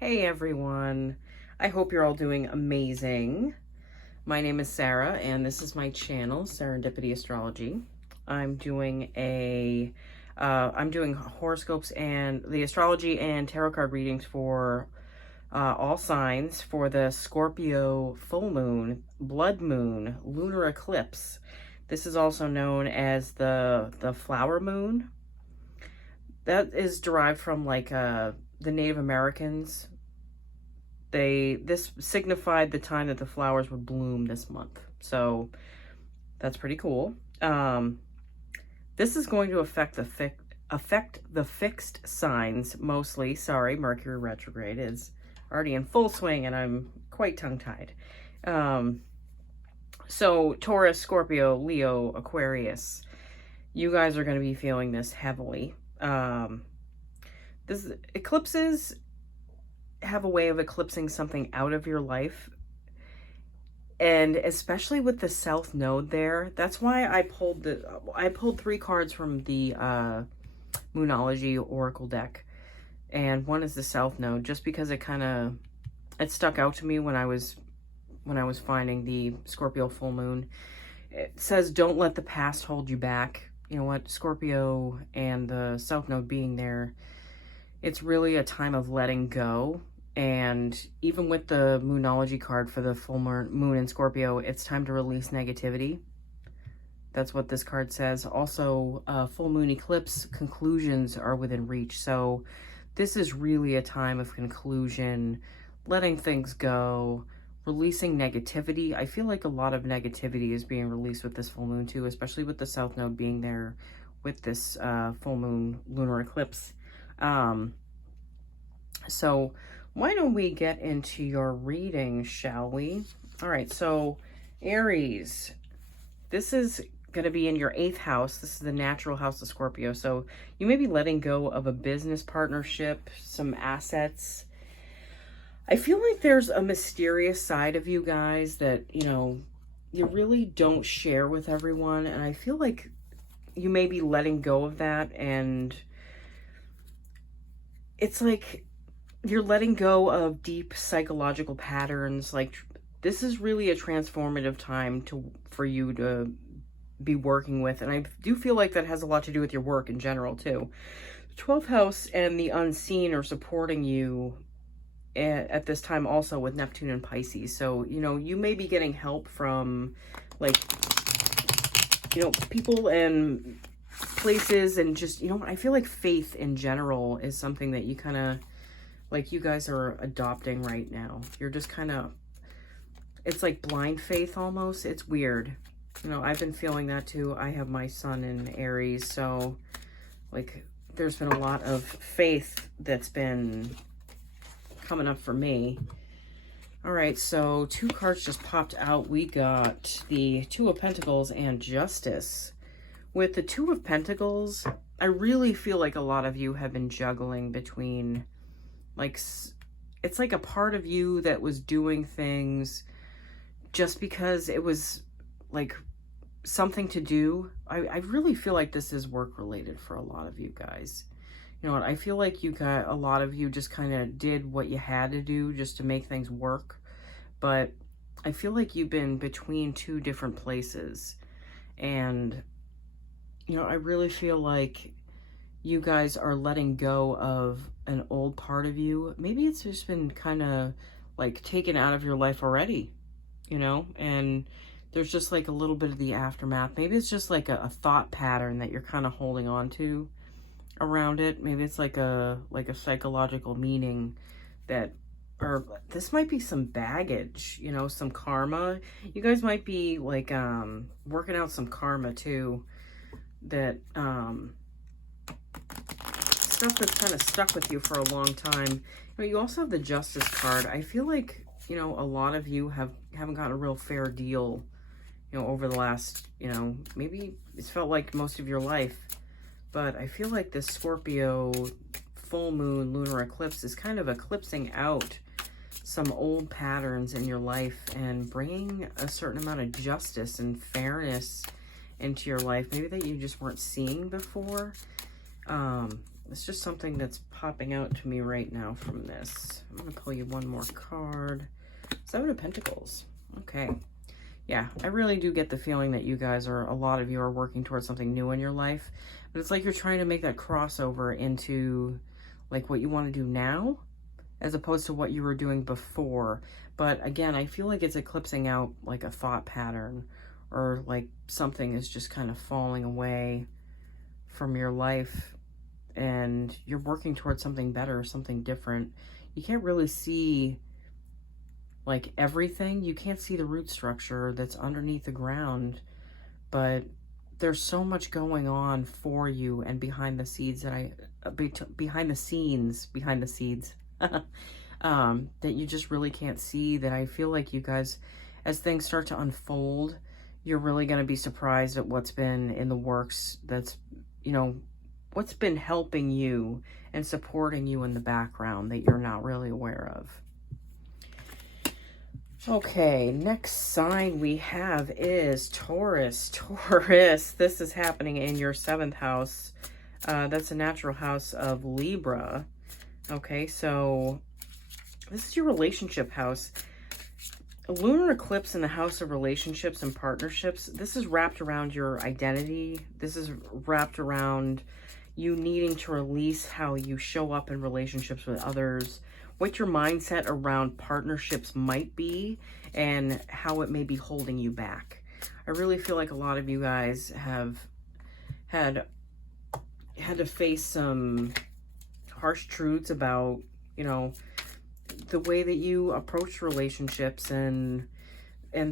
Hey everyone, I hope you're all doing amazing. My name is Sarah and this is my channel, Serendipity Astrology. I'm doing horoscopes and the astrology and tarot card readings for all signs for the Scorpio full moon, blood moon, lunar eclipse. This is also known as the flower moon. That is derived from the Native Americans. This signified the time that the flowers would bloom this month. So that's pretty cool. This is going to affect the fixed signs mostly. Sorry, Mercury retrograde is already in full swing and I'm quite tongue-tied. So Taurus, Scorpio, Leo, Aquarius, you guys are going to be feeling this heavily. This eclipses have a way of eclipsing something out of your life, and especially with the south node there. That's why I pulled 3 cards from the Moonology Oracle deck, and one is the south node, just because it stuck out to me when I was finding the Scorpio full moon. It says don't let the past hold you back. You know what, Scorpio and the south node being there, it's really a time of letting go. And even with the Moonology card for the full moon in Scorpio, it's time to release negativity. That's what this card says. Also, full moon eclipse conclusions are within reach. So this is really a time of conclusion, letting things go, releasing negativity. I feel like a lot of negativity is being released with this full moon too, especially with the south node being there with this full moon lunar eclipse. So why don't we get into your reading, shall we? All right, so Aries, this is going to be in your 8th house. This is the natural house of Scorpio. So you may be letting go of a business partnership, some assets. I feel like there's a mysterious side of you guys that, you really don't share with everyone. And I feel like you may be letting go of that. And it's like you're letting go of deep psychological patterns. Like, this is really a transformative time for you to be working with. And I do feel like that has a lot to do with your work in general too. 12th house and the unseen are supporting you at this time also with Neptune and Pisces. So, you may be getting help from people and places, and just, I feel like faith in general is something that you kind of, you guys are adopting right now. You're just it's like blind faith almost. It's weird. I've been feeling that too. I have my sun in Aries, so there's been a lot of faith that's been coming up for me. All right, so 2 cards just popped out. We got the 2 of Pentacles and Justice. With the 2 of Pentacles, I really feel like a lot of you have been juggling between, it's like a part of you that was doing things just because it was something to do. I really feel like this is work related for a lot of you guys. You know what? I feel like a lot of you just kind of did what you had to do just to make things work. But I feel like you've been between 2 different places. And, I really feel like you guys are letting go of an old part of you. Maybe it's just been kind of taken out of your life already, and there's just a little bit of the aftermath. Maybe it's just a thought pattern that you're kind of holding on to around it. Maybe it's like a psychological meaning that, or this might be some baggage, some karma. You guys might be working out some karma too, that stuff that's kind of stuck with you for a long time. You also have the Justice card. I feel like, a lot of you haven't gotten a real fair deal, over the last, maybe it's felt like most of your life. But I feel like this Scorpio full moon lunar eclipse is kind of eclipsing out some old patterns in your life and bringing a certain amount of justice and fairness into your life, maybe that you just weren't seeing before. It's just something that's popping out to me right now from this. I'm going to pull you one more card. 7 of Pentacles. Okay. Yeah, I really do get the feeling that you guys are, a lot of you are working towards something new in your life. But it's like you're trying to make that crossover into like what you want to do now as opposed to what you were doing before. But again, I feel like it's eclipsing out like a thought pattern, or like something is just kind of falling away from your life and you're working towards something better, something different. You can't really see like everything. You can't see the root structure that's underneath the ground, but there's so much going on for you and behind the seeds that behind the seeds, that you just really can't see, that I feel like you guys, as things start to unfold, you're really going to be surprised at what's been in the works, that's, you know, what's been helping you and supporting you in the background that you're not really aware of. Okay, next sign we have is Taurus. Taurus, this is happening in your 7th house. That's a natural house of Libra. Okay, so this is your relationship house. A lunar eclipse in the house of relationships and partnerships. This is wrapped around your identity. This is wrapped around you needing to release how you show up in relationships with others, what your mindset around partnerships might be, and how it may be holding you back. I really feel like a lot of you guys have had to face some harsh truths about, you know, the way that you approach relationships, and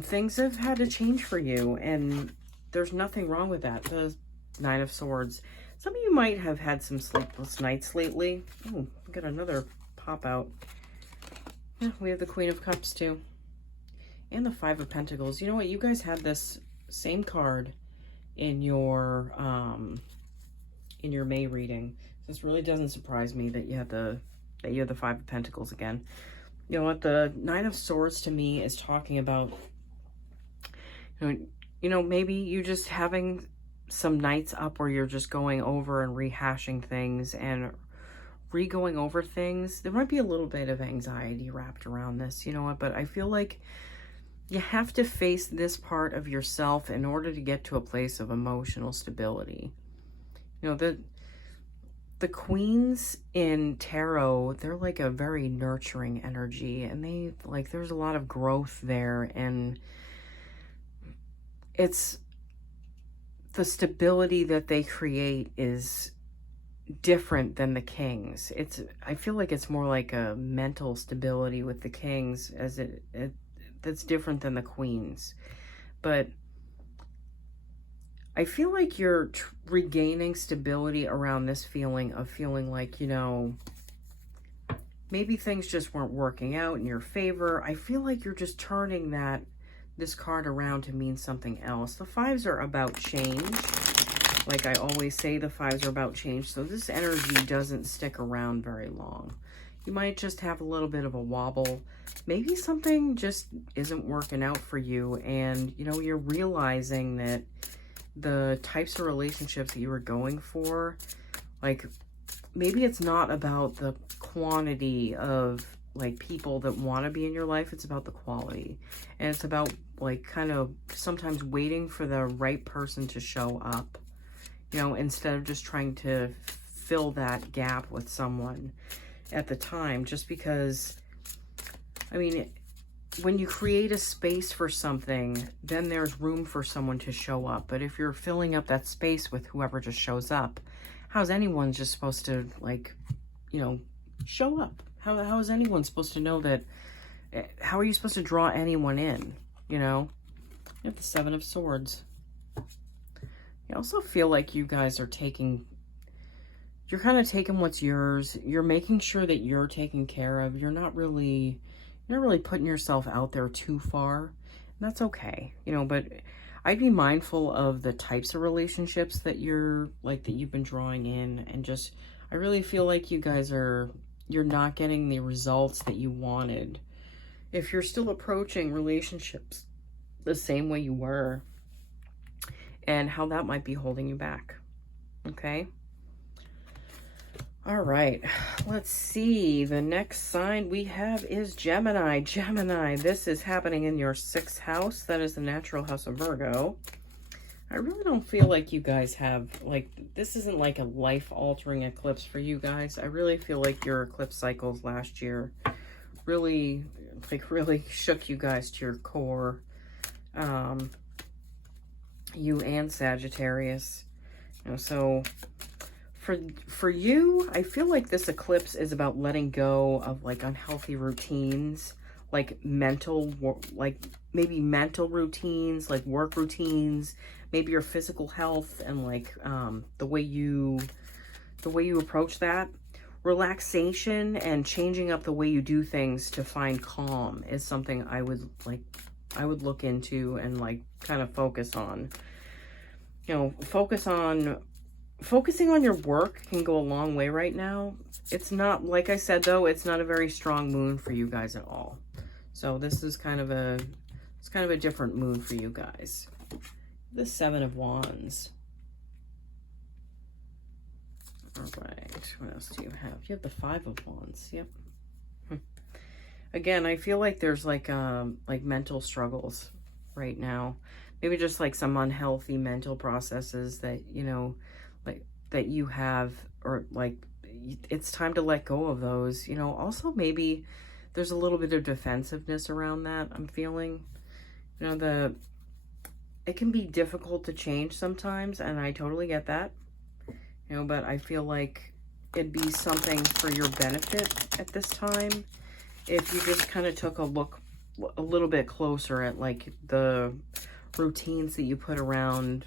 things have had to change for you, and there's nothing wrong with that. The 9 of Swords. Some of you might have had some sleepless nights lately. Oh, got another pop out. Yeah, we have the Queen of Cups too. And the 5 of Pentacles. You know what? You guys had this same card in your May reading. This really doesn't surprise me that you have the 5 of Pentacles again. You know what? The 9 of Swords to me is talking about, you know, maybe you just having some nights up where you're just going over and rehashing things and re-going over things. There might be a little bit of anxiety wrapped around this, you know what? But I feel like you have to face this part of yourself in order to get to a place of emotional stability. You know, the queens in tarot, they're like a very nurturing energy, and they like, there's a lot of growth there, and it's the stability that they create is different than the kings. I feel like it's more like a mental stability with the kings, as that's different than the queens. But I feel like you're regaining stability around this feeling of feeling like, you know, maybe things just weren't working out in your favor. I feel like you're just turning this card around to mean something else. The 5s are about change. Like I always say, the 5s are about change. So this energy doesn't stick around very long. You might just have a little bit of a wobble. Maybe something just isn't working out for you, and, you know, you're realizing that the types of relationships that you were going for, like, maybe it's not about the quantity of, like, people that want to be in your life. It's about the quality. And it's about, like, kind of sometimes waiting for the right person to show up, you know, instead of just trying to fill that gap with someone at the time. Just because, I mean, when you create a space for something, then there's room for someone to show up. But if you're filling up that space with whoever just shows up, how's anyone just supposed to, like, you know, show up? How is anyone supposed to know that? How are you supposed to draw anyone in, you know? You have the 7 of Swords. I also feel like you guys are you're kind of taking what's yours. You're making sure that you're taken care of. You're not really putting yourself out there too far. And that's okay, you know, but I'd be mindful of the types of relationships that you've been drawing in, and just, I really feel like you guys you're not getting the results that you wanted. If you're still approaching relationships the same way you were, and how that might be holding you back. Okay. All right, let's see. The next sign we have is Gemini. Gemini, this is happening in your 6th house. That is the natural house of Virgo. I really don't feel like you guys have, like, this isn't like a life-altering eclipse for you guys. I really feel like your eclipse cycles last year really, like, really shook you guys to your core. You and Sagittarius. You know, so for you, I feel like this eclipse is about letting go of, like, unhealthy routines, like maybe mental routines, like work routines, maybe your physical health, and like the way you approach that. Relaxation and changing up the way you do things to find calm is something I would look into and like kind of focus on. You know, focusing on your work can go a long way right now. It's not, like I said though, it's not a very strong moon for you guys at all. So this is kind of a different mood for you guys. The 7 of Wands. All right, what else do you have? You have the 5 of Wands. Yep. Again, I feel like there's like mental struggles right now. Maybe just like some unhealthy mental processes that, you know, like that you have, or like it's time to let go of those. You know, also maybe there's a little bit of defensiveness around that, I'm feeling. You know, it can be difficult to change sometimes, and I totally get that. You know, but I feel like it'd be something for your benefit at this time if you just kind of took a look a little bit closer at like the routines that you put around,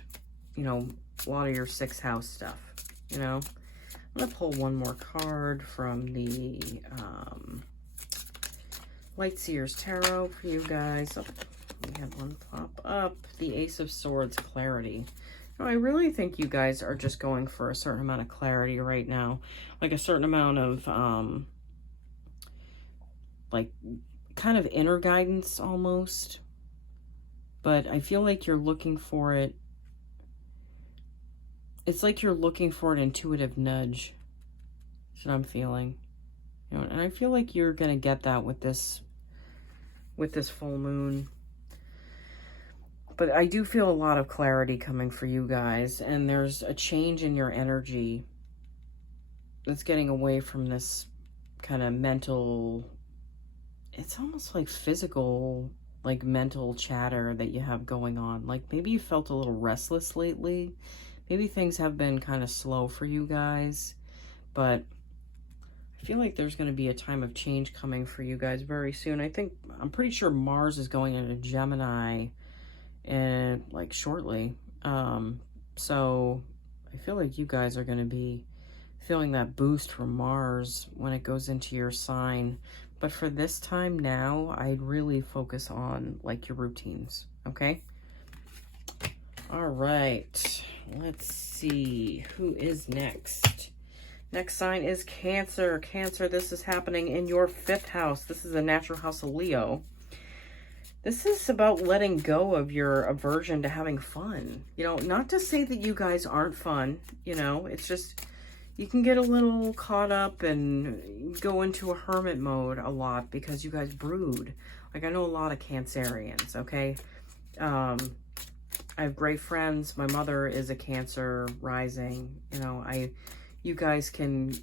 you know, a lot of your 6th house stuff, you know. I'm gonna pull one more card from the Light Seers Tarot for you guys. Oh, we had one pop up. The Ace of Swords, clarity. No, I really think you guys are just going for a certain amount of clarity right now, like a certain amount of like kind of inner guidance almost. But I feel like you're looking for it. It's like you're looking for an intuitive nudge. That's what I'm feeling. You know, and I feel like you're gonna get that with this full moon. But I do feel a lot of clarity coming for you guys, and there's a change in your energy that's getting away from this kind of mental, it's almost like physical, like mental chatter that you have going on. Like maybe you felt a little restless lately. Maybe things have been kind of slow for you guys, but I feel like there's going to be a time of change coming for you guys very soon. I'm pretty sure Mars is going into Gemini and like shortly. So I feel like you guys are going to be feeling that boost from Mars when it goes into your sign. But for this time now, I'd really focus on like your routines. Okay. All right. Let's see who is next. Next sign is Cancer. Cancer, this is happening in your 5th house. This is a natural house of Leo. This is about letting go of your aversion to having fun. You know, not to say that you guys aren't fun, you know, it's just you can get a little caught up and go into a hermit mode a lot because you guys brood. Like, I know a lot of Cancerians, okay? I have great friends. My mother is a Cancer rising. You know, you guys can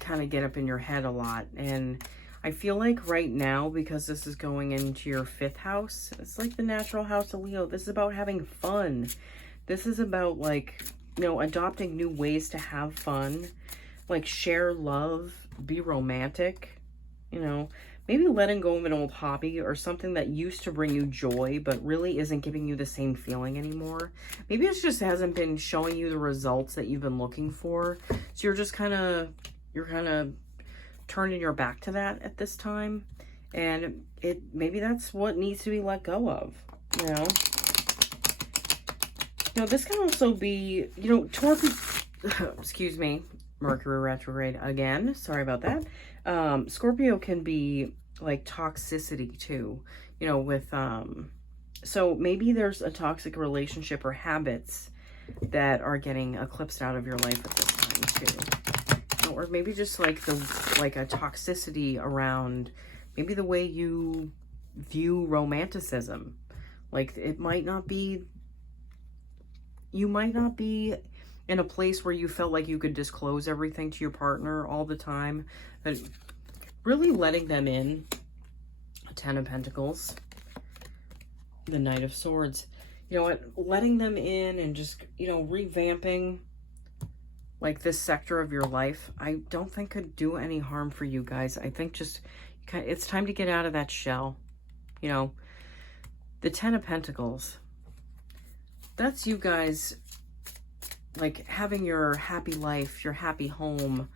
kind of get up in your head a lot, and I feel like right now, because this is going into your 5th house, it's like the natural house of Leo. This is about having fun. This is about, like, you know, adopting new ways to have fun, like share love, be romantic, you know, maybe letting go of an old hobby or something that used to bring you joy, but really isn't giving you the same feeling anymore. Maybe it just hasn't been showing you the results that you've been looking for. So you're just kind of turning your back to that at this time, and maybe that's what needs to be let go of, you know. You know, this can also be, you know, excuse me, Mercury retrograde again, sorry about that. Scorpio can be like toxicity too, you know, with so maybe there's a toxic relationship or habits that are getting eclipsed out of your life at this time too. know, or maybe just like like a toxicity around maybe the way you view romanticism. Like it might not be, you might not be in a place where you felt like you could disclose everything to your partner all the time, but really letting them in. Ten of Pentacles, the Knight of Swords. You know what? Letting them in and just, you know, revamping like this sector of your life, I don't think could do any harm for you guys. I think just, it's time to get out of that shell. You know, the Ten of Pentacles, that's you guys, like having your happy life, your happy home.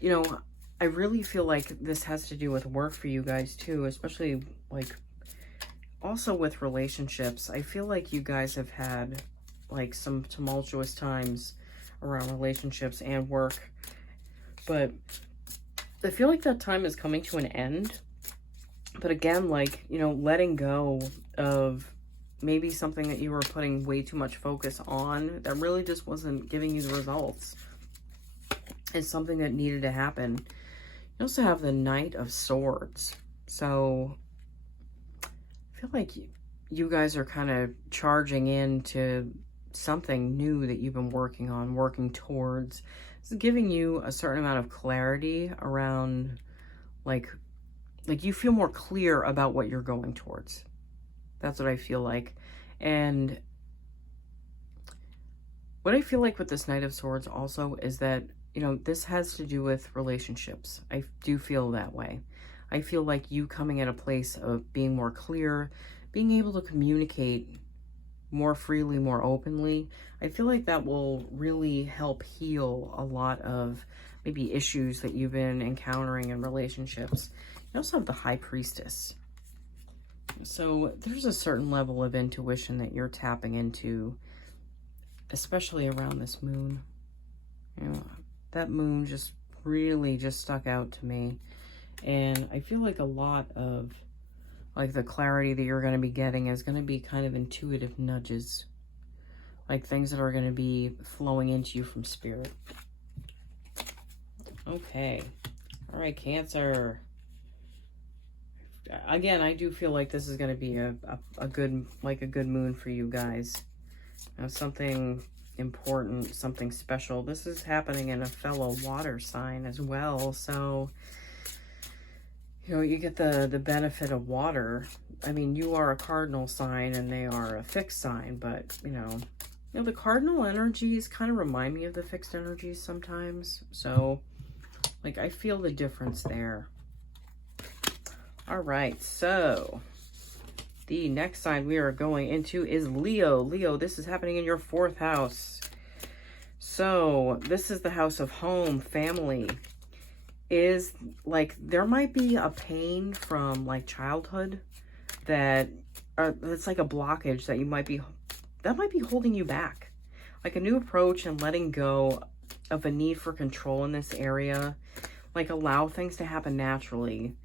You know, I really feel like this has to do with work for you guys too, especially like also with relationships. I feel like you guys have had like some tumultuous times around relationships and work, but I feel like that time is coming to an end. But again, like, you know, letting go of maybe something that you were putting way too much focus on that really just wasn't giving you the results is something that needed to happen. You also have the Knight of Swords. So I feel like you guys are kind of charging into something new that you've been working on, working towards. It's giving you a certain amount of clarity around like you feel more clear about what you're going towards. That's what I feel like. And what I feel like with this Knight of Swords also is that, you know, this has to do with relationships. I do feel that way. I feel like you coming at a place of being more clear, being able to communicate more freely, more openly. I feel like that will really help heal a lot of maybe issues that you've been encountering in relationships. You also have the High Priestess. So there's a certain level of intuition that you're tapping into, especially around this moon. You know, that moon just really just stuck out to me. And I feel like a lot of like the clarity that you're going to be getting is going to be kind of intuitive nudges, like things that are going to be flowing into you from spirit. Okay. All right, Cancer. Again, I do feel like this is going to be a good moon for you guys. You know, something important, something special. This is happening in a fellow water sign as well. So, you know, you get the benefit of water. I mean, you are a cardinal sign and they are a fixed sign, but you know, the cardinal energies kind of remind me of the fixed energies sometimes. So, like, I feel the difference there. All right, so the next sign we are going into is Leo. Leo, this is happening in your 4th house. So this is the house of home, family. Is like, there might be a pain from like childhood that it's like a blockage that might be holding you back. Like a new approach and letting go of a need for control in this area. Like allow things to happen naturally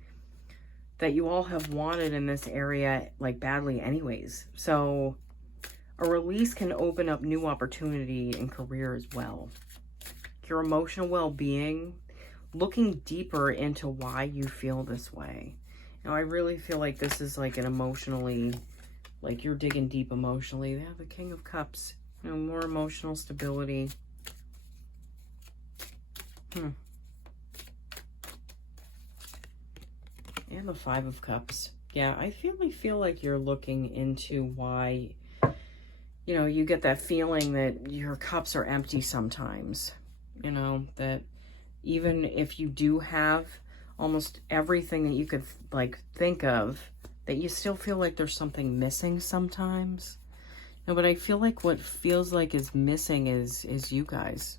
that you all have wanted in this area like badly anyways. So a release can open up new opportunity in career as well. Your emotional well-being, looking deeper into why you feel this way. Now, I really feel like this is like an emotionally, like you're digging deep emotionally. They have the King of Cups, you know, more emotional stability. And the 5 of Cups. Yeah, I feel like you're looking into why, you know, you get that feeling that your cups are empty sometimes. You know, that even if you do have almost everything that you could like think of, that you still feel like there's something missing sometimes. No, but I feel like what feels like is missing is you guys.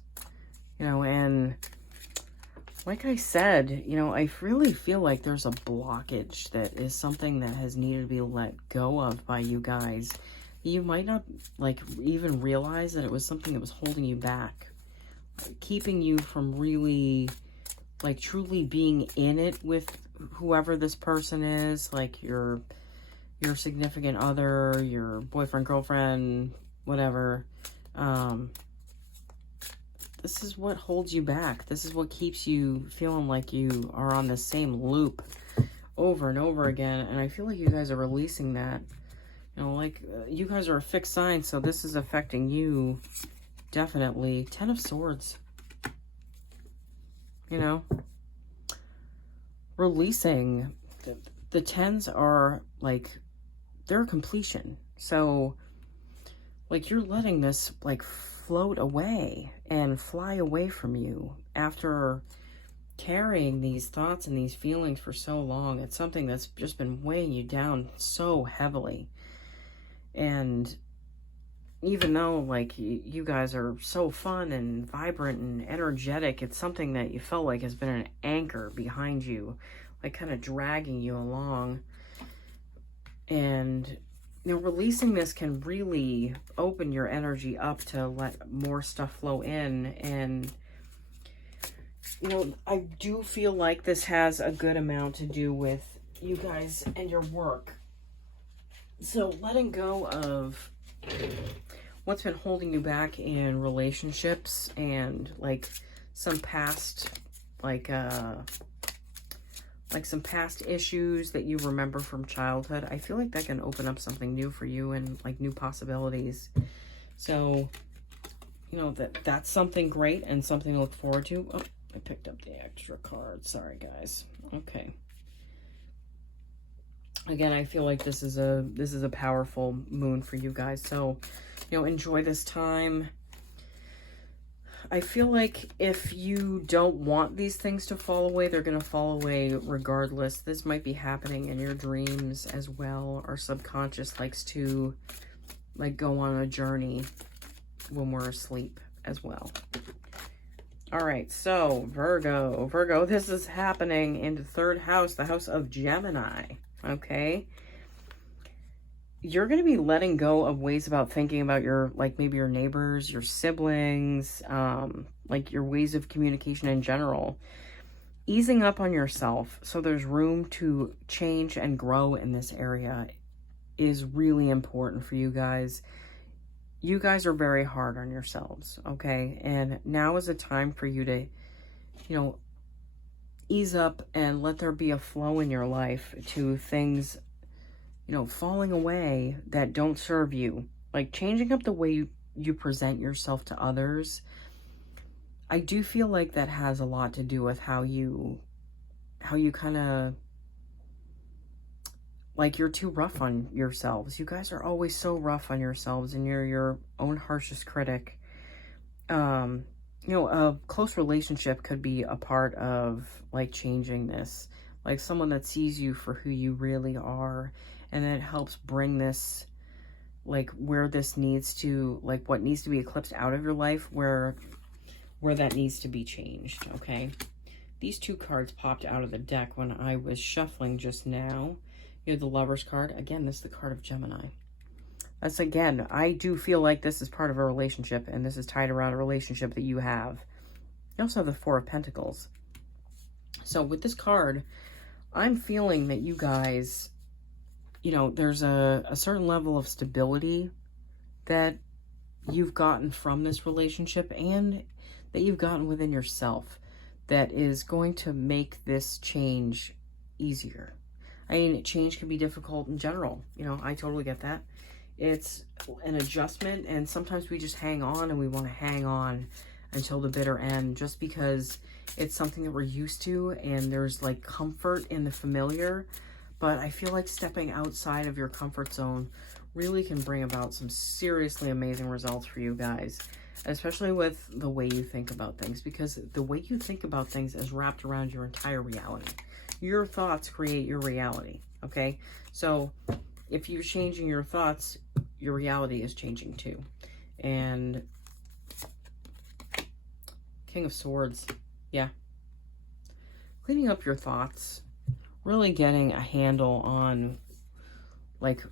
You know, and like I said, you know, I really feel like there's a blockage that is something that has needed to be let go of by you guys. You might not like even realize that it was something that was holding you back, keeping you from really like truly being in it with whoever this person is, like your significant other, your boyfriend, girlfriend, whatever. this is what holds you back. This is what keeps you feeling like you are on the same loop over and over again. And I feel like you guys are releasing that. You know, like, you guys are a fixed sign, so this is affecting you definitely. 10 of Swords. You know, releasing. The 10s are, like, they're a completion. So, like, you're letting this, like, float away and fly away from you after carrying these thoughts and these feelings for so long. It's something that's just been weighing you down so heavily. And even though, like, you guys are so fun and vibrant and energetic, it's something that you felt like has been an anchor behind you, like, kind of dragging you along. And, you know, releasing this can really open your energy up to let more stuff flow in. And, you know, I do feel like this has a good amount to do with you guys and your work. So letting go of what's been holding you back in relationships and, like, some past, like some past issues that you remember from childhood. I feel like that can open up something new for you and, like, new possibilities. So, you know, that's something great and something to look forward to. Oh, I picked up the extra card. Sorry, guys. Okay. Again, I feel like this is a powerful moon for you guys. So, you know, enjoy this time. I feel like if you don't want these things to fall away, they're going to fall away regardless. This might be happening in your dreams as well. Our subconscious likes to, like, go on a journey when we're asleep as well. All right, so Virgo. Virgo, this is happening in the 3rd house, the house of Gemini. Okay, you're going to be letting go of ways about thinking about your, like, maybe your neighbors, your siblings, like, your ways of communication in general. Easing up on yourself so there's room to change and grow in this area is really important for you guys. You guys are very hard on yourselves, okay? And now is a time for you to, you know, ease up and let there be a flow in your life to things, you know, falling away that don't serve you. Like, changing up the way you present yourself to others. I do feel like that has a lot to do with how you kind of, like, you're too rough on yourselves. You guys are always so rough on yourselves, and you're your own harshest critic. You know, a close relationship could be a part of, like, changing this. Like, someone that sees you for who you really are, and then it helps bring this, like, where this needs to, like, what needs to be eclipsed out of your life, where that needs to be changed, okay? These 2 cards popped out of the deck when I was shuffling just now. You have the Lover's card. Again, this is the card of Gemini. That's, again, I do feel like this is part of a relationship, and this is tied around a relationship that you have. You also have the 4 of Pentacles. So with this card, I'm feeling that you guys, you know, there's a certain level of stability that you've gotten from this relationship and that you've gotten within yourself that is going to make this change easier. I mean, change can be difficult in general. You know, I totally get that. It's an adjustment, and sometimes we just hang on, and we want to hang on until the bitter end just because it's something that we're used to, and there's, like, comfort in the familiar. But I feel like stepping outside of your comfort zone really can bring about some seriously amazing results for you guys, especially with the way you think about things, because the way you think about things is wrapped around your entire reality. Your thoughts create your reality, okay? So if you're changing your thoughts, your reality is changing too. And King of Swords, yeah. Cleaning up your thoughts, really getting a handle on, like,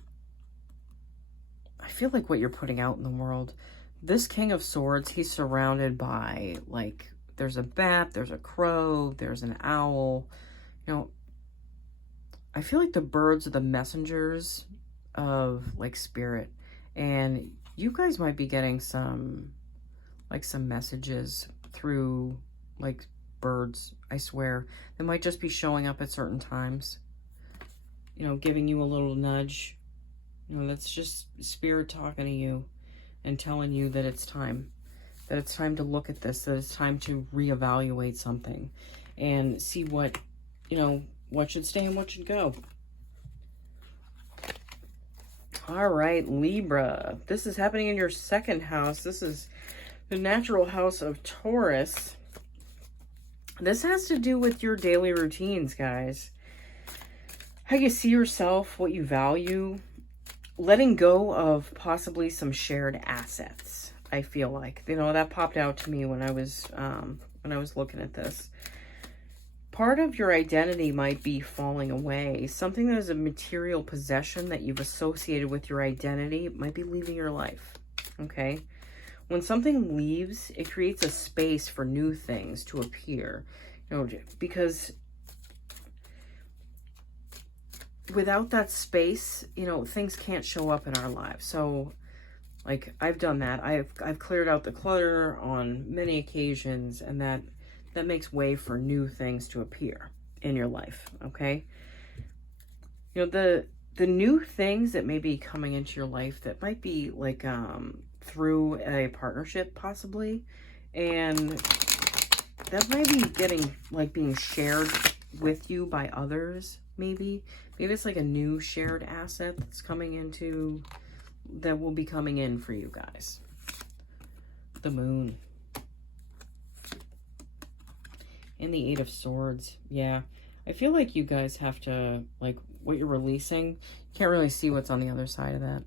I feel like what you're putting out in the world. This King of Swords, he's surrounded by, like, there's a bat, there's a crow, there's an owl. You know, I feel like the birds are the messengers of, like, spirit. And you guys might be getting some, like, some messages through like birds, I swear. They might just be showing up at certain times, you know, giving you a little nudge. You know, that's just spirit talking to you and telling you that it's time. That it's time to look at this, that it's time to reevaluate something and see what, you know, what should stay and what should go. All right, Libra. This is happening in your second house. This is the natural house of Taurus. This has to do with your daily routines, guys. How you see yourself, what you value, letting go of possibly some shared assets. I feel like, you know, that popped out to me when I was looking at this. Part of your identity might be falling away. Something that is a material possession that you've associated with your identity might be leaving your life. Okay? When something leaves, it creates a space for new things to appear. You know, because without that space, you know, things can't show up in our lives. So, like, I've done that. I've cleared out the clutter on many occasions, and that makes way for new things to appear in your life, okay? You know, the new things that may be coming into your life that might be like through a partnership possibly, and that might be getting like being shared with you by others, maybe it's like a new shared asset that's coming into, that will be coming in for you guys. The Moon and the Eight of Swords. Yeah, I feel like you guys have to, like, what you're releasing, you can't really see what's on the other side of that,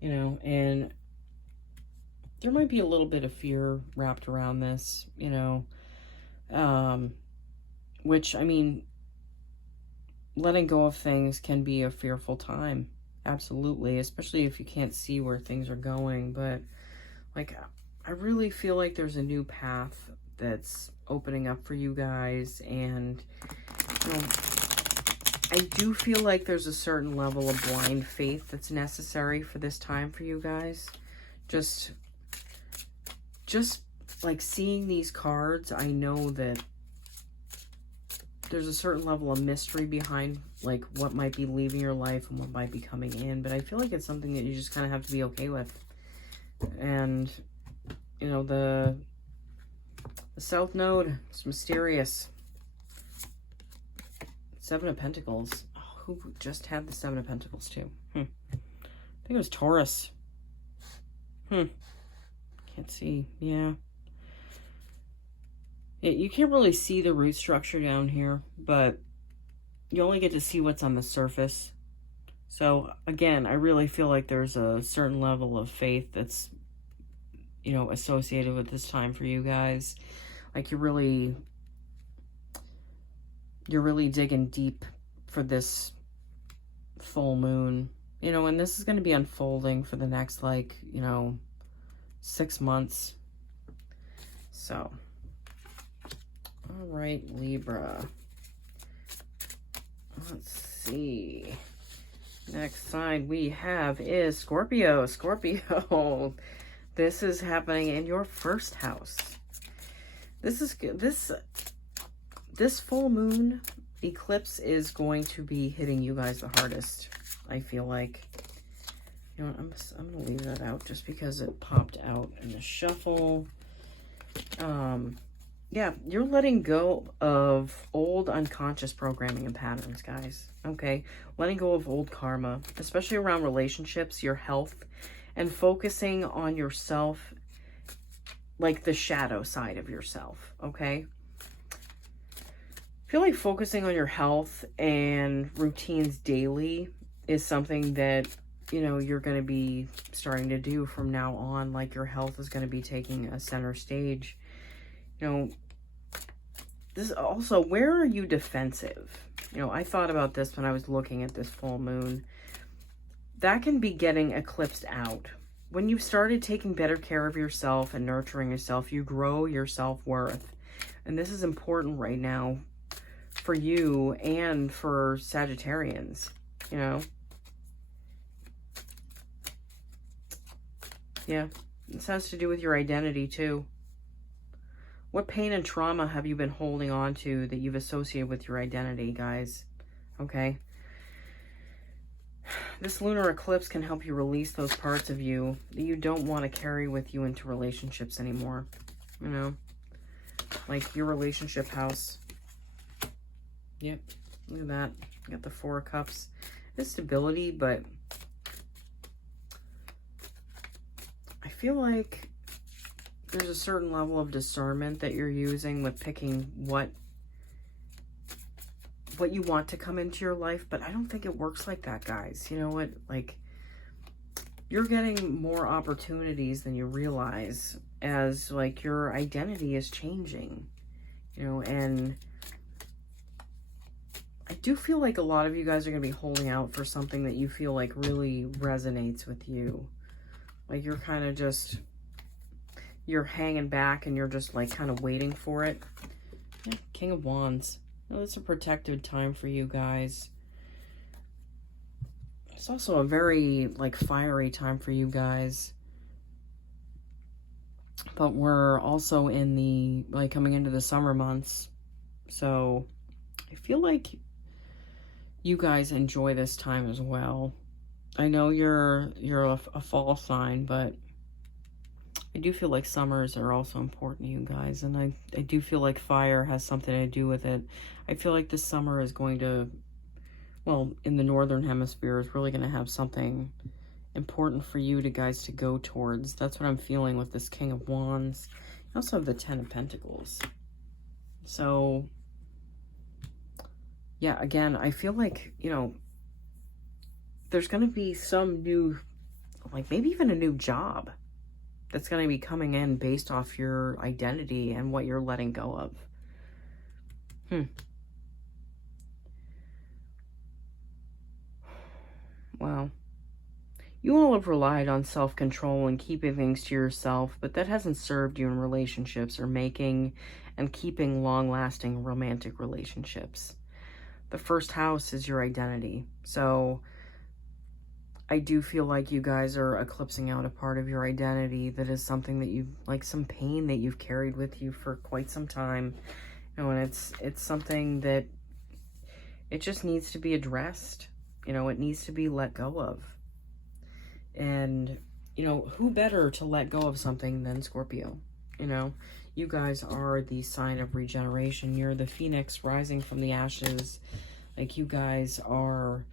you know, and there might be a little bit of fear wrapped around this, you know, which, I mean, letting go of things can be a fearful time. Absolutely. Especially if you can't see where things are going. But, like, I really feel like there's a new path that's opening up for you guys. And, you know, I do feel like there's a certain level of blind faith that's necessary for this time for you guys. Just like seeing these cards, I know that there's a certain level of mystery behind like what might be leaving your life and what might be coming in, but I feel like it's something that you just kind of have to be okay with. And, you know, the South Node, it's mysterious. Seven of Pentacles. Oh, who just had the Seven of Pentacles too? I think it was Taurus. Can't see. Yeah. You can't really see the root structure down here, but you only get to see what's on the surface. So, again, I really feel like there's a certain level of faith that's, you know, associated with this time for you guys. Like, you're really digging deep for this full moon. You know, and this is going to be unfolding for the next, like, you know, 6 months. So, all right, Libra. Let's see. Next sign we have is Scorpio. Scorpio. This is happening in your first house. This full moon eclipse is going to be hitting you guys the hardest, I feel like. You know what, I'm gonna leave that out just because it popped out in the shuffle. Yeah, you're letting go of old unconscious programming and patterns, guys. Okay, letting go of old karma, especially around relationships, your health, and focusing on yourself, like the shadow side of yourself. Okay, I feel like focusing on your health and routines daily is something that, you know, you're going to be starting to do from now on. Like, your health is going to be taking a center stage. You know, this also, where are you defensive? You know, I thought about this when I was looking at this full moon. That can be getting eclipsed out. When you've started taking better care of yourself and nurturing yourself, you grow your self-worth. And this is important right now for you and for Sagittarians, you know. Yeah, this has to do with your identity too. What pain and trauma have you been holding on to that you've associated with your identity, guys? Okay. This lunar eclipse can help you release those parts of you that you don't want to carry with you into relationships anymore. You know, like your relationship house. Yep, look at that. You got the Four of Cups. It's stability, but I feel like there's a certain level of discernment that you're using with picking what you want to come into your life, but I don't think it works like that, guys. You know what? Like, you're getting more opportunities than you realize as, like, your identity is changing, you know, and I do feel like a lot of you guys are going to be holding out for something that you feel like really resonates with you. Like, you're kind of just, you're hanging back and you're just, like, kind of waiting for it. Yeah, King of Wands. It's a protective time for you guys. It's also a very, like, fiery time for you guys. But we're also in the, like, coming into the summer months. So I feel like you guys enjoy this time as well. I know you're a fall sign, but I do feel like summers are also important to you guys. And I do feel like fire has something to do with it. I feel like this summer is going to, well, in the Northern Hemisphere, is really going to have something important for you guys to go towards. That's what I'm feeling with this King of Wands. I also have the Ten of Pentacles. So, yeah, again, I feel like, you know, there's going to be some new, like maybe even a new job that's going to be coming in based off your identity and what you're letting go of. Wow. You all have relied on self-control and keeping things to yourself, but that hasn't served you in relationships or making and keeping long-lasting romantic relationships. The first house is your identity. So I do feel like you guys are eclipsing out a part of your identity that is something that you, like some pain that you've carried with you for quite some time. You know, and it's something that it just needs to be addressed. You know, it needs to be let go of. And, you know, who better to let go of something than Scorpio? You know, you guys are the sign of regeneration. You're the phoenix rising from the ashes. Like, you guys are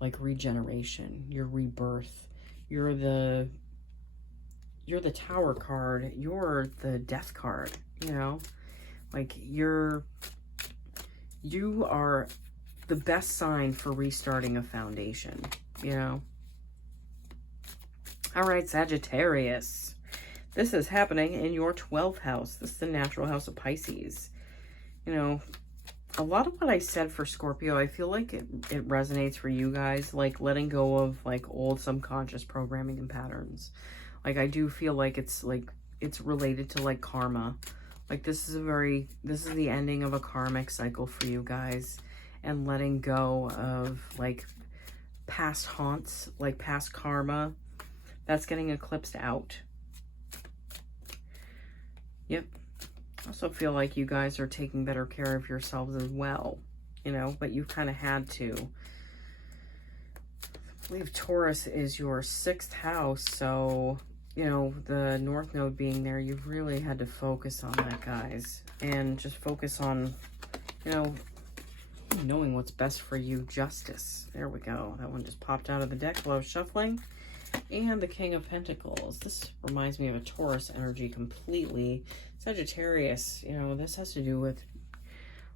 like regeneration. You're rebirth. You're the Tower card. You're the Death card, you know? Like, you are the best sign for restarting a foundation, you know? All right, Sagittarius. This is happening in your 12th house. This is the natural house of Pisces. You know, a lot of what I said for Scorpio, I feel like it resonates for you guys, like letting go of like old subconscious programming and patterns. Like, I do feel like it's related to like karma. Like, this is the ending of a karmic cycle for you guys, and letting go of like past haunts, like past karma that's getting eclipsed out. Yep. I also feel like you guys are taking better care of yourselves as well, you know, but you kind of had to. I believe Taurus is your 6th house, so, you know, the North Node being there, you've really had to focus on that, guys. And just focus on, you know, knowing what's best for you. Justice. There we go. That one just popped out of the deck while I was shuffling. And the King of Pentacles. This reminds me of a Taurus energy completely. Sagittarius, you know, this has to do with,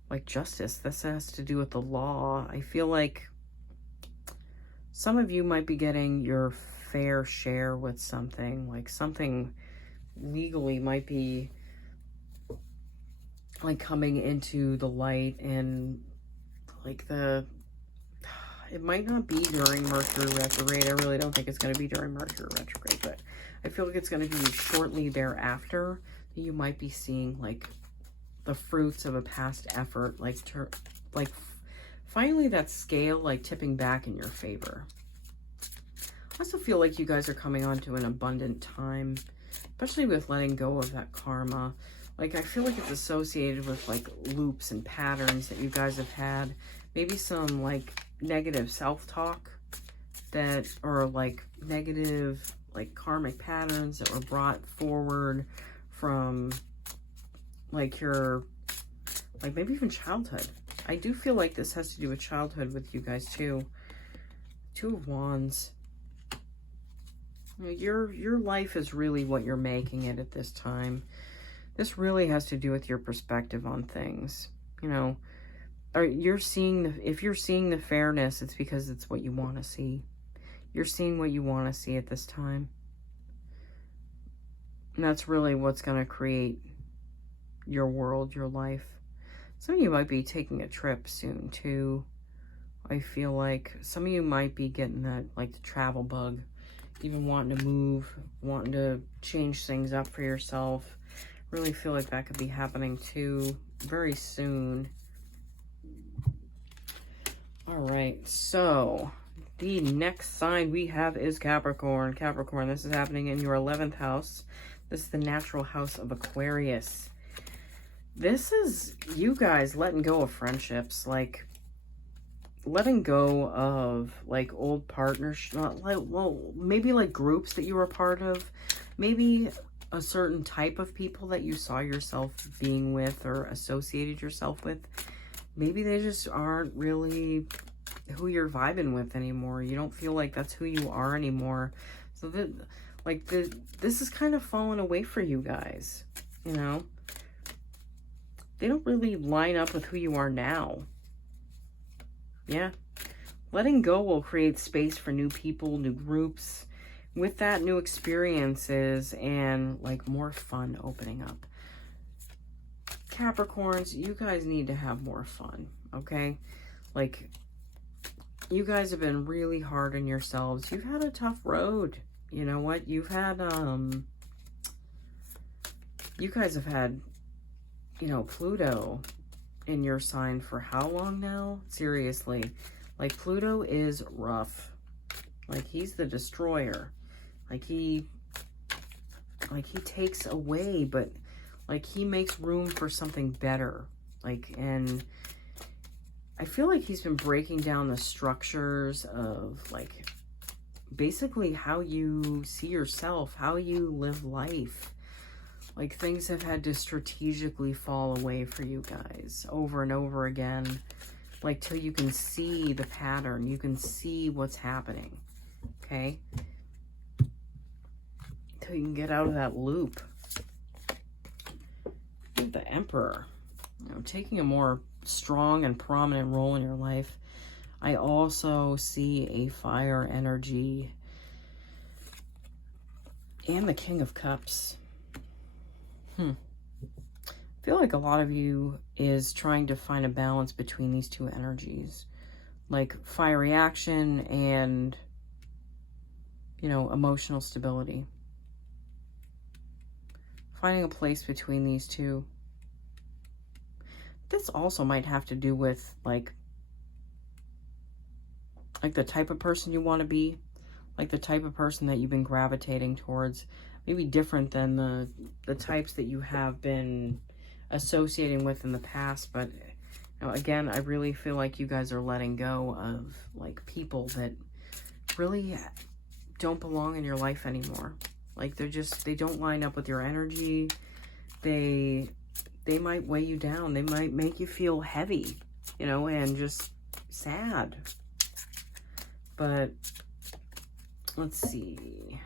like, justice. This has to do with the law. I feel like some of you might be getting your fair share with something. Like, something legally might be, like, coming into the light, and, like, it might not be during Mercury retrograde. I really don't think it's going to be during Mercury retrograde, but I feel like it's going to be shortly thereafter that you might be seeing, like, the fruits of a past effort, like finally that scale, like, tipping back in your favor. I also feel like you guys are coming onto an abundant time, especially with letting go of that karma. Like, I feel like it's associated with, like, loops and patterns that you guys have had. Maybe some, like, negative self-talk that, or, like, negative, like, karmic patterns that were brought forward from, like, your, like, maybe even childhood. I do feel like this has to do with childhood with you guys, too. Two of Wands. Your life is really what you're making it at this time. This really has to do with your perspective on things. You know, you're seeing if you're seeing the fairness, it's because it's what you want to see. You're seeing what you want to see at this time. And that's really what's going to create your world, your life. Some of you might be taking a trip soon too. I feel like some of you might be getting that, like, the travel bug, even wanting to move, wanting to change things up for yourself. Really feel like that could be happening too very soon. All right, so the next sign we have is Capricorn. Capricorn, this is happening in your 11th house. This is the natural house of Aquarius. This is you guys letting go of friendships, like letting go of, like, old partnerships, well, maybe like groups that you were a part of, maybe a certain type of people that you saw yourself being with or associated yourself with. Maybe they just aren't really who you're vibing with anymore. You don't feel like that's who you are anymore. So this is kind of falling away for you guys, you know? They don't really line up with who you are now. Yeah. Letting go will create space for new people, new groups. With that, new experiences and, like, more fun opening up. Capricorns, you guys need to have more fun, okay? Like, you guys have been really hard on yourselves. You've had a tough road. You know what? You've had, you guys have had, you know, Pluto in your sign for how long now? Seriously. Like, Pluto is rough. Like, he's the destroyer. Like, he takes away, but, like, he makes room for something better. Like, and I feel like he's been breaking down the structures of, like, basically how you see yourself, how you live life. Like, things have had to strategically fall away for you guys over and over again. Like, till you can see the pattern. You can see what's happening. Okay? Till you can get out of that loop. The Emperor. You know, taking a more strong and prominent role in your life. I also see a fire energy. And the King of Cups. I feel like a lot of you is trying to find a balance between these two energies. Like, fiery action and, you know, emotional stability. Finding a place between these two. This also might have to do with, like the type of person you want to be. Like, the type of person that you've been gravitating towards. Maybe different than the types that you have been associating with in the past. But, you know, again, I really feel like you guys are letting go of, like, people that really don't belong in your life anymore. Like, they don't line up with your energy. They might weigh you down. They might make you feel heavy, you know, and just sad. But let's see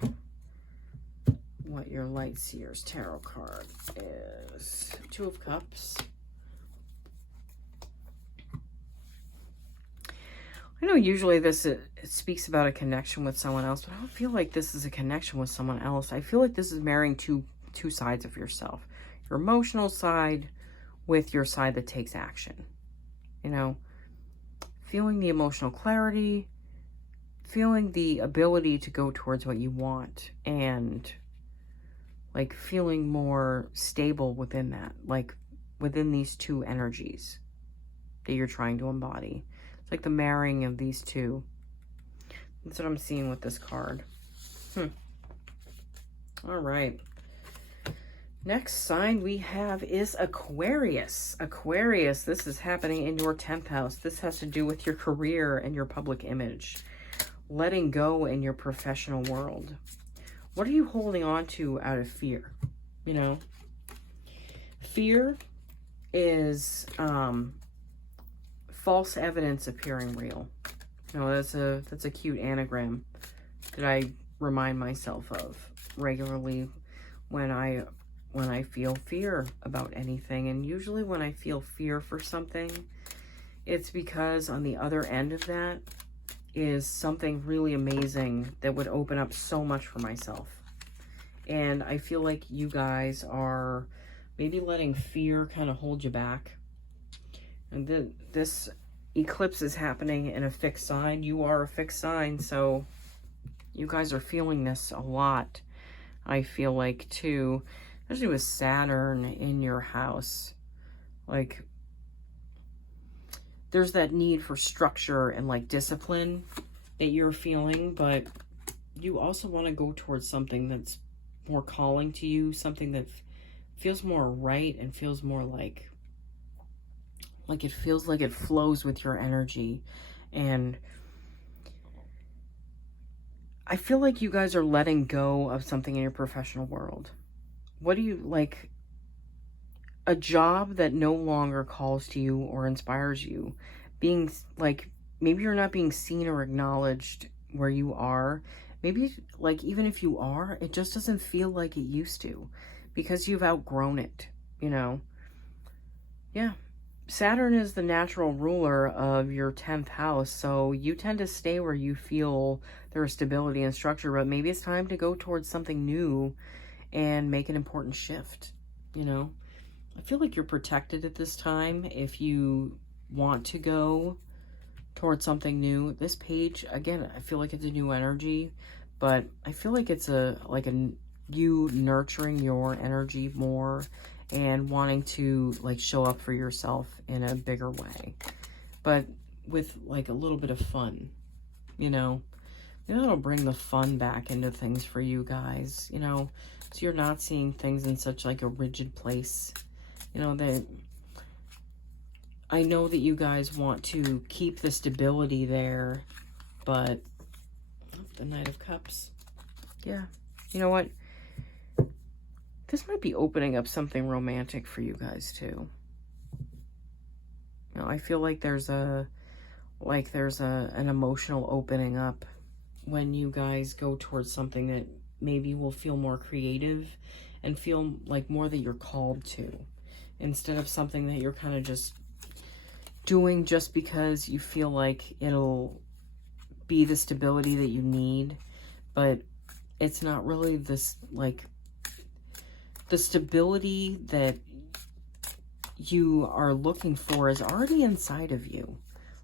what your Light Seer's Tarot card is. Two of Cups. I know usually it speaks about a connection with someone else, but I don't feel like this is a connection with someone else. I feel like this is marrying two sides of yourself. Your emotional side with your side that takes action. You know, feeling the emotional clarity, feeling the ability to go towards what you want, and, like, feeling more stable within that, like, within these two energies that you're trying to embody. It's like the marrying of these two. That's what I'm seeing with this card. All right. Next sign we have is Aquarius. Aquarius, this is happening in your 10th house. This has to do with your career and your public image. Letting go in your professional world. What are you holding on to out of fear? You know, fear is false evidence appearing real. You know, that's a cute anagram that I remind myself of regularly when I feel fear about anything. And usually when I feel fear for something, it's because on the other end of that is something really amazing that would open up so much for myself. And I feel like you guys are maybe letting fear kind of hold you back. And this eclipse is happening in a fixed sign. You are a fixed sign, so you guys are feeling this a lot, I feel like, too. Especially with Saturn in your house. Like, there's that need for structure and, like, discipline that you're feeling, but you also want to go towards something that's more calling to you, something that feels more right and feels more like it feels like it flows with your energy. And I feel like you guys are letting go of something in your professional world. What do you like? A job that no longer calls to you or inspires you. Being like, maybe you're not being seen or acknowledged where you are. Maybe, like, even if you are, it just doesn't feel like it used to because you've outgrown it, you know? Yeah. Saturn is the natural ruler of your 10th house, so you tend to stay where you feel there's stability and structure, but maybe it's time to go towards something new and make an important shift, you know? I feel like you're protected at this time if you want to go towards something new. This page, again, I feel like it's a new energy, but I feel like it's you nurturing your energy more and wanting to, like, show up for yourself in a bigger way, but with, like, a little bit of fun, you know? Maybe that'll bring the fun back into things for you guys, you know? So you're not seeing things in such, like, a rigid place. You know, that I know that you guys want to keep the stability there, but the Knight of Cups. Yeah. You know what? This might be opening up something romantic for you guys too. You know, I feel like there's an emotional opening up when you guys go towards something that maybe will feel more creative and feel like more that you're called to, instead of something that you're kind of just doing just because you feel like it'll be the stability that you need, but it's not really this, like, the stability that you are looking for is already inside of you.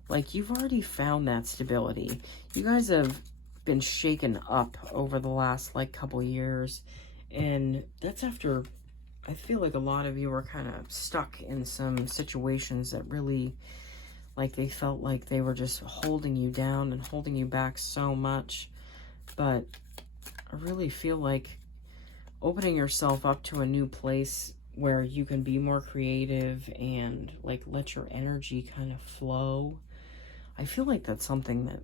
Like, you've already found that stability. You guys have been shaken up over the last, like, couple years, and that's after, I feel like a lot of you were kind of stuck in some situations that really, like, they felt like they were just holding you down and holding you back so much. But I really feel like opening yourself up to a new place where you can be more creative and, like, let your energy kind of flow. I feel like that's something that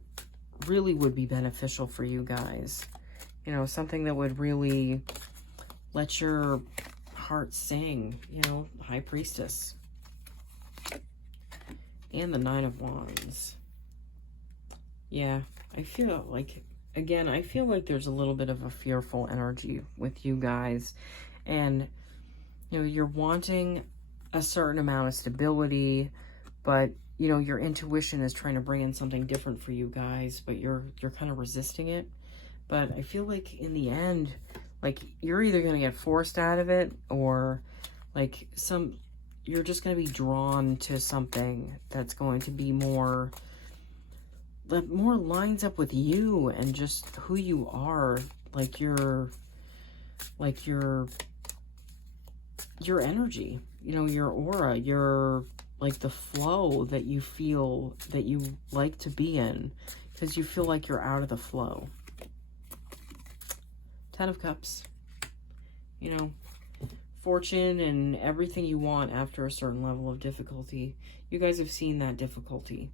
really would be beneficial for you guys. You know, something that would really let your heart sing, you know, High Priestess. And the Nine of Wands. Yeah, I feel like, again, I feel like there's a little bit of a fearful energy with you guys. And, you know, you're wanting a certain amount of stability, but, you know, your intuition is trying to bring in something different for you guys, but you're kind of resisting it. But I feel like in the end, like, you're either going to get forced out of it, or, like, you're just going to be drawn to something that's going to be more, that more lines up with you and just who you are, like your energy, you know, your aura, your, like, the flow that you feel that you like to be in, because you feel like you're out of the flow. Ten of Cups. You know, fortune and everything you want after a certain level of difficulty. You guys have seen that difficulty.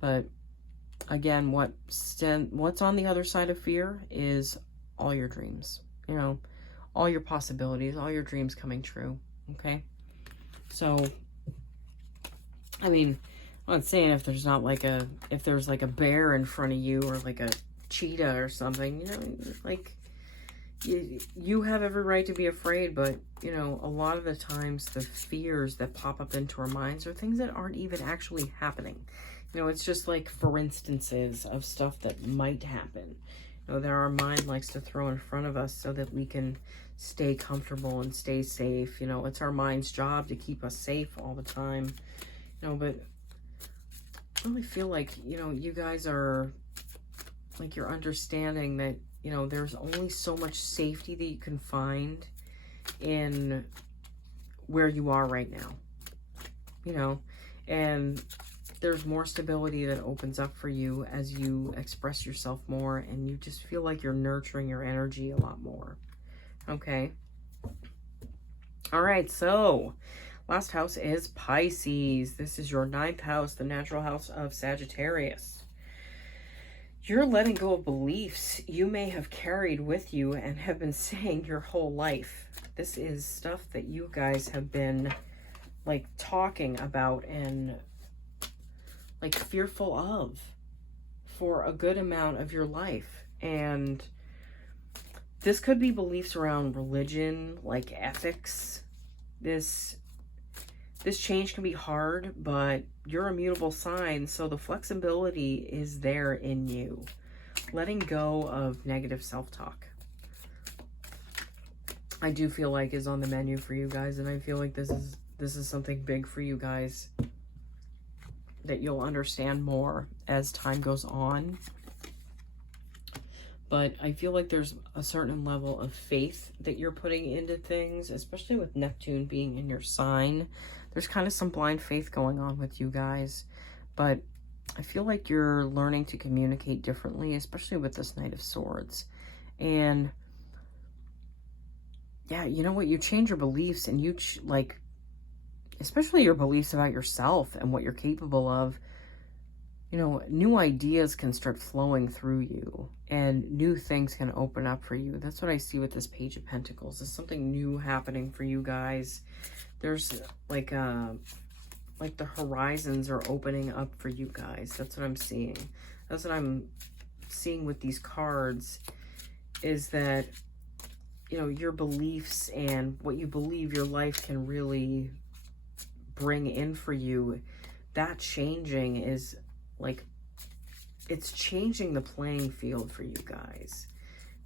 But again, what's on the other side of fear is all your dreams. You know, all your possibilities, all your dreams coming true. Okay? So, I mean, I'm not saying if there's like a bear in front of you or like a cheetah or something, you know, like you have every right to be afraid, but you know, a lot of the times the fears that pop up into our minds are things that aren't even actually happening. You know, it's just like for instances of stuff that might happen, you know, that our mind likes to throw in front of us so that we can stay comfortable and stay safe. You know, it's our mind's job to keep us safe all the time, you know, but I really feel like, you know, you guys are like, you're understanding that, you know, there's only so much safety that you can find in where you are right now, you know, and there's more stability that opens up for you as you express yourself more, and you just feel like you're nurturing your energy a lot more. Okay. All right. So last house is Pisces. This is your 9th house, the natural house of Sagittarius. You're letting go of beliefs you may have carried with you and have been saying your whole life. This is stuff that you guys have been like talking about and like fearful of for a good amount of your life. And this could be beliefs around religion, like ethics. This change can be hard, but you're a mutable sign, so the flexibility is there in you. Letting go of negative self-talk, I do feel like is on the menu for you guys, and I feel like this is something big for you guys that you'll understand more as time goes on. But I feel like there's a certain level of faith that you're putting into things, especially with Neptune being in your sign. There's kind of some blind faith going on with you guys. But I feel like you're learning to communicate differently, especially with this Knight of Swords. And yeah, you know what? You change your beliefs, and you like, especially your beliefs about yourself and what you're capable of. You know, new ideas can start flowing through you, and new things can open up for you. That's what I see with this Page of Pentacles. There's something new happening for you guys. There's like the horizons are opening up for you guys. That's what I'm seeing. That's what I'm seeing with these cards, is that, you know, your beliefs and what you believe your life can really bring in for you, that changing is like, it's changing the playing field for you guys.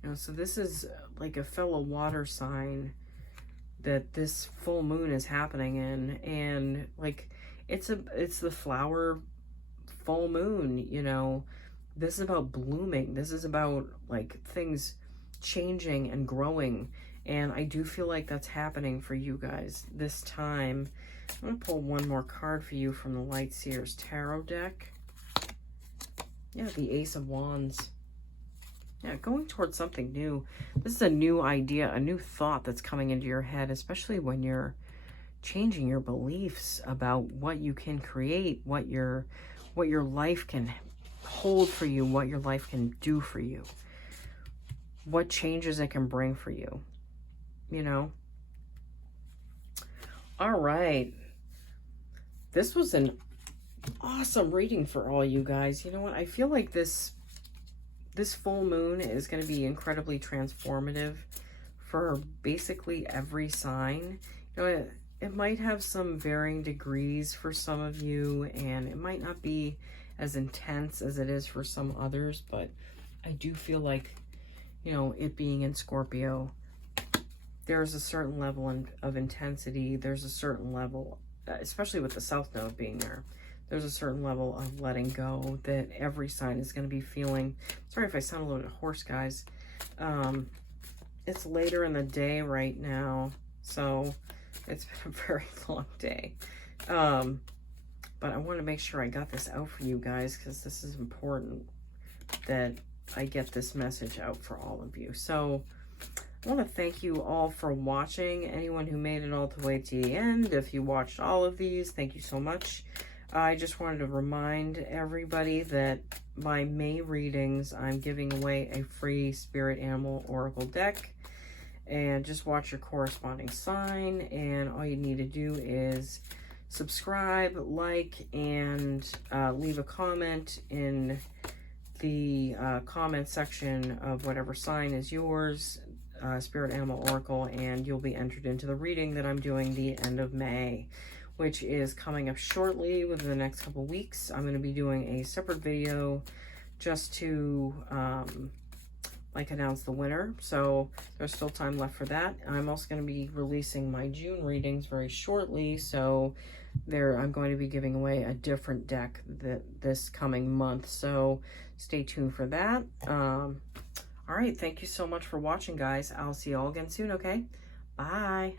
You know, so this is like a fellow water sign that this full moon is happening in, and like it's the flower full moon, you know. This is about blooming. This is about like things changing and growing, and I do feel like that's happening for you guys this time. I'm going to pull one more card for you from the Light Seers Tarot deck. Yeah, the Ace of Wands. Yeah, going towards something new. This is a new idea, a new thought that's coming into your head, especially when you're changing your beliefs about what you can create, what your life can hold for you, what your life can do for you, what changes it can bring for you, you know? All right. This was an awesome reading for all you guys. You know what? I feel like this full moon is going to be incredibly transformative for basically every sign. You know, it might have some varying degrees for some of you, and it might not be as intense as it is for some others, but I do feel like, you know, it being in Scorpio, there's a certain level of intensity. There's a certain level, especially with the South Node being there, there's a certain level of letting go that every sign is going to be feeling. Sorry if I sound a little bit hoarse, guys. It's later in the day right now, so it's been a very long day. But I want to make sure I got this out for you guys, because this is important that I get this message out for all of you. So I want to thank you all for watching. Anyone who made it all the way to the end, if you watched all of these, thank you so much. I just wanted to remind everybody that my May readings, I'm giving away a free Spirit Animal Oracle deck. And just watch your corresponding sign. And all you need to do is subscribe, like, and leave a comment in the comment section of whatever sign is yours, Spirit Animal Oracle, and you'll be entered into the reading that I'm doing the end of May, which is coming up shortly within the next couple weeks. I'm going to be doing a separate video just to like announce the winner, so there's still time left for that. I'm also going to be releasing my June readings very shortly, so I'm going to be giving away a different deck this coming month, so stay tuned for that. All right, thank you so much for watching, guys. I'll see you all again soon, okay? Bye.